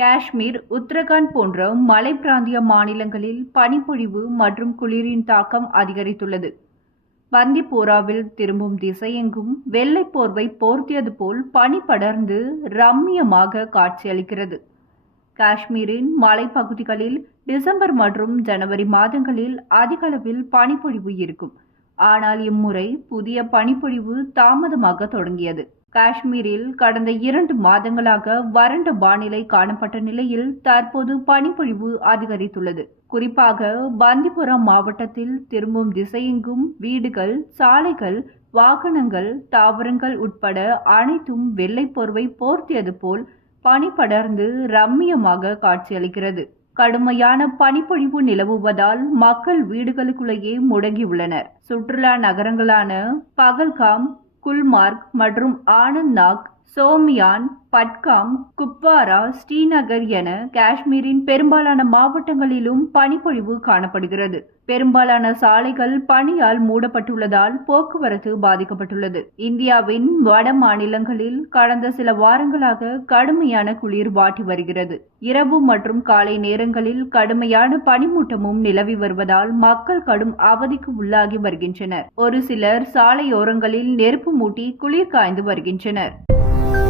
காஷ்மீர் உத்தரகாண்ட் போன்ற மலை பிராந்திய மாநிலங்களில் பனிப்பொழிவு மற்றும் குளிரின் தாக்கம் அதிகரித்துள்ளது. பந்திப்போராவில் திரும்பும் திசையெங்கும் வெள்ளை போர்வை போர்த்தியது போல் பனி படர்ந்து ரம்மியமாக காட்சியளிக்கிறது. காஷ்மீரின் மலைப்பகுதிகளில் டிசம்பர் மற்றும் ஜனவரி மாதங்களில் அதிகளவில் பனிப்பொழிவு இருக்கும். ஆனால் இம்முறை புதிய பனிப்பொழிவு தாமதமாக தொடங்கியது. காஷ்மீரில் கடந்த இரண்டு மாதங்களாக வறண்ட வானிலை காணப்பட்ட நிலையில் தற்போது பனிப்பொழிவு அதிகரித்துள்ளது. குறிப்பாக பந்திபுரா மாவட்டத்தில் திரும்பும் திசையெங்கும் வீடுகள் சாலைகள் வாகனங்கள் தாவரங்கள் உட்பட அனைத்தும் வெள்ளை போர்வை போர்த்தியது போல் பனி படர்ந்து ரம்மியமாக காட்சியளிக்கிறது. கடுமையான பனிப்பொழிவு நிலவுவதால் மக்கள் வீடுகளுக்குள்ளேயே முடங்கியுள்ளனர். சுற்றுலா நகரங்களான பகல்காம் குல்மார்க் மற்றும் ஆனந்த் நாக் சோமியான் பட்காம் குப்வாரா ஸ்ரீநகர் என காஷ்மீரின் பெரும்பாலான மாவட்டங்களிலும் பனிப்பொழிவு காணப்படுகிறது. பெரும்பாலான சாலைகள் பனியால் மூடப்பட்டுள்ளதால் போக்குவரத்து பாதிக்கப்பட்டுள்ளது. இந்தியாவின் வட மாநிலங்களில் கடந்த சில வாரங்களாக கடுமையான குளிர் வாட்டி வருகிறது. இரவு மற்றும் காலை நேரங்களில் கடுமையான பனிமூட்டமும் நிலவி வருவதால் மக்கள் கடும் அவதிக்கு உள்ளாகி வருகின்றனர். ஒரு சிலர் சாலையோரங்களில் நெருப்பு மூட்டி குளிர் காய்ந்து வருகின்றனர். Thank you.